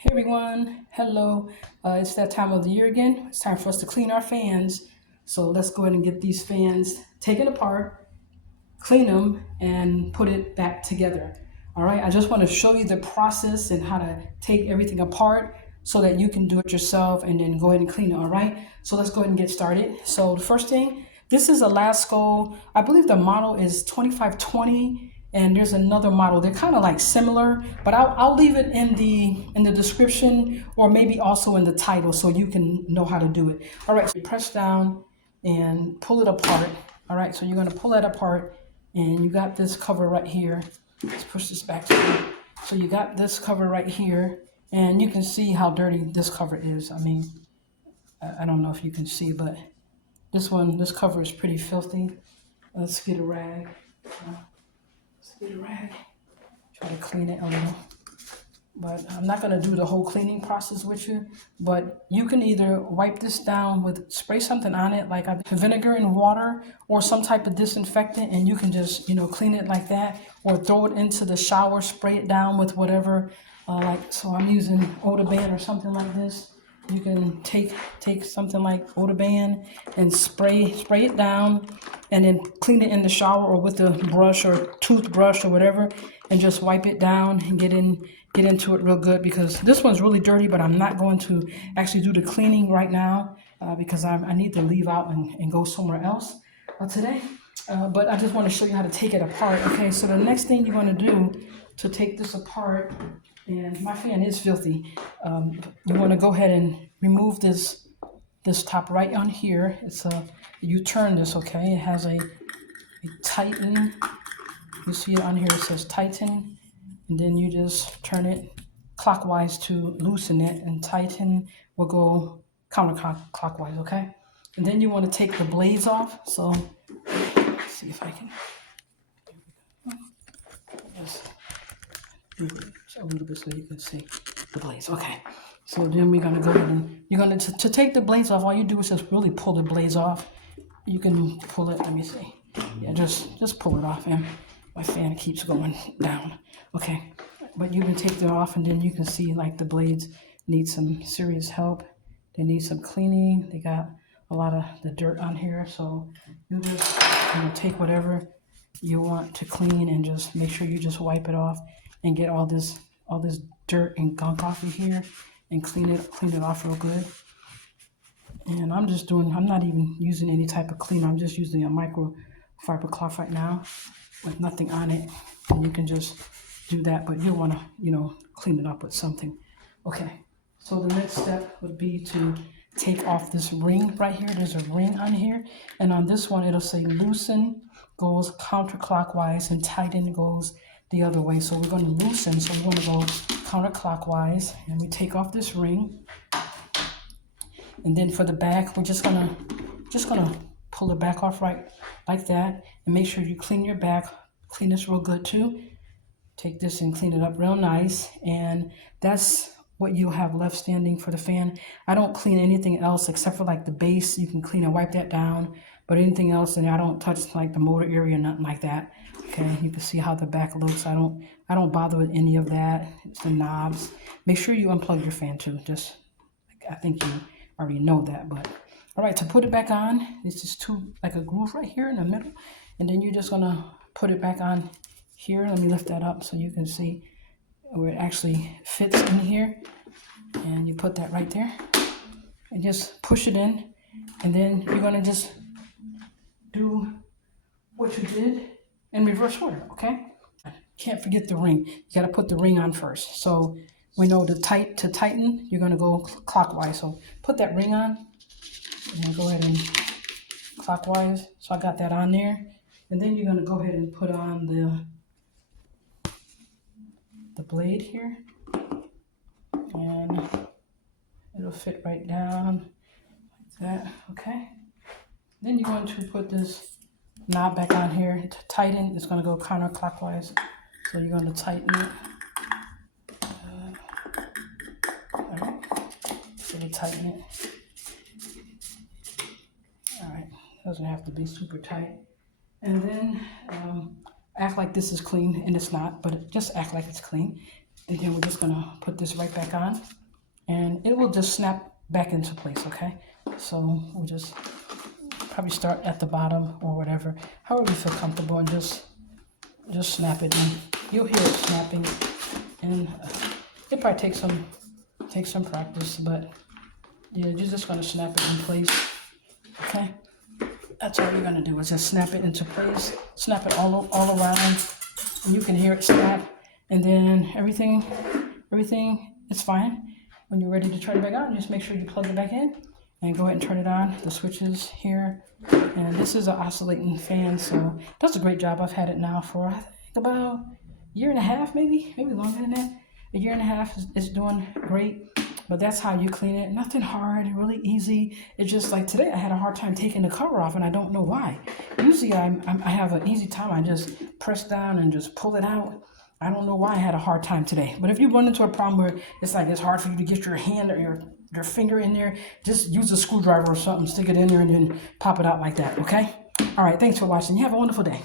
Hey everyone, hello. It's that time of the year again. It's time for us to clean our fans. So let's go ahead and get these fans taken apart, clean them, and put it back together. All right, I just want to show you the process and how to take everything apart so that you can do it yourself and then go ahead and clean it. All right, so let's go ahead and get started. So the first thing, this is a Lasko. I believe the model is 2520, and there's another model. They're kind of like similar, but I'll leave it in the description or maybe also in the title so you can know how to do it. All right, so you press down and pull it apart. All right, so you're gonna pull that apart, and you got this cover right here. Let's push this back to you. So you got this cover right here, and you can see how dirty this cover is. I mean, I don't know if you can see, but this cover is pretty filthy. Let's get a rag. Let's get a rag. Try to clean it a little. But I'm not going to do the whole cleaning process with you, but you can either wipe this down with spray something on it like vinegar and water or some type of disinfectant, and you can just clean it like that, or throw it into the shower, spray it down with whatever, so I'm using Odoban or something like this. You can take something like Odoban and spray it down, and then clean it in the shower or with a brush or toothbrush or whatever, and just wipe it down and get into it real good, because this one's really dirty. But I'm not going to actually do the cleaning right now because I need to leave out and go somewhere else today. But I just want to show you how to take it apart. Okay, so the next thing you're going to do to take this apart, and my fan is filthy, you want to go ahead and remove this top right on here. You turn this, okay? It has a tighten. You see it on here, it says tighten, and then you just turn it clockwise to loosen it, and tighten will go counterclockwise, okay? And then you want to take the blades off. So let's see if I can just do it a little bit so you can see the blades. Okay, so then we're gonna go ahead and you're gonna to take the blades off. All you do is just really pull the blades off. You can pull it. Let me see. Yeah, just pull it off, and my fan keeps going down. Okay, but you can take them off, and then you can see like the blades need some serious help. They need some cleaning. They got a lot of the dirt on here, so you just take whatever you want to clean and just make sure you just wipe it off and get all this dirt and gunk off of here, and clean it off real good. And I'm not even using any type of cleaner. I'm just using a microfiber cloth right now with nothing on it. And you can just do that, but you want to, clean it up with something. Okay, so the next step would be to take off this ring right here. There's a ring on here, and on this one it'll say loosen goes counterclockwise and tighten goes the other way. So we're going to loosen, so we're going to go counterclockwise, and we take off this ring. And then for the back, we're just gonna pull the back off right like that, and make sure you clean your back. Clean this real good too. Take this and clean it up real nice, and that's what you'll have left standing for the fan. I don't clean anything else except for like the base. You can clean and wipe that down, but anything else, and I don't touch like the motor area, nothing like that. Okay, you can see how the back looks. I don't bother with any of that. It's the knobs. Make sure you unplug your fan too. Just, I think you already know that, but all right, to put it back on, it's just like a groove right here in the middle, and then you're just gonna put it back on here. Let me lift that up so you can see where it actually fits in here, and you put that right there and just push it in, and then you're gonna just do what you did in reverse order. Okay, can't forget the ring. You got to put the ring on first. So we know to tighten, you're going to go clockwise. So put that ring on, and go ahead and clockwise. So I got that on there, and then you're going to go ahead and put on the blade here, and it'll fit right down like that. Okay, then you're going to put this knob back on here to tighten. It's going to go counterclockwise, so you're going to tighten it. All right, so you tighten it. All right, doesn't have to be super tight. And then act like this is clean, and it's not, but just act like it's clean. And then we're just gonna put this right back on, and it will just snap back into place, okay? So we'll just probably start at the bottom or whatever, however you feel comfortable, and just snap it in. You'll hear it snapping, and it probably takes some practice, but yeah, you're just gonna snap it in place, okay? That's all you're gonna do is just snap it into place, snap it all around, and you can hear it snap, and then everything is fine. When you're ready to turn it back on, just make sure you plug it back in and go ahead and turn it on. The switch is here, and this is an oscillating fan, so it does a great job. I've had it now for I think about a year and a half, maybe longer than that. A year and a half is doing great. But that's how you clean it. Nothing hard, really easy. It's just like today I had a hard time taking the cover off, and I don't know why. Usually I have an easy time. I just press down and just pull it out. I don't know why I had a hard time today. But if you run into a problem where it's like it's hard for you to get your hand or your finger in there, just use a screwdriver or something, stick it in there, and then pop it out like that, okay? All right, thanks for watching. You have a wonderful day.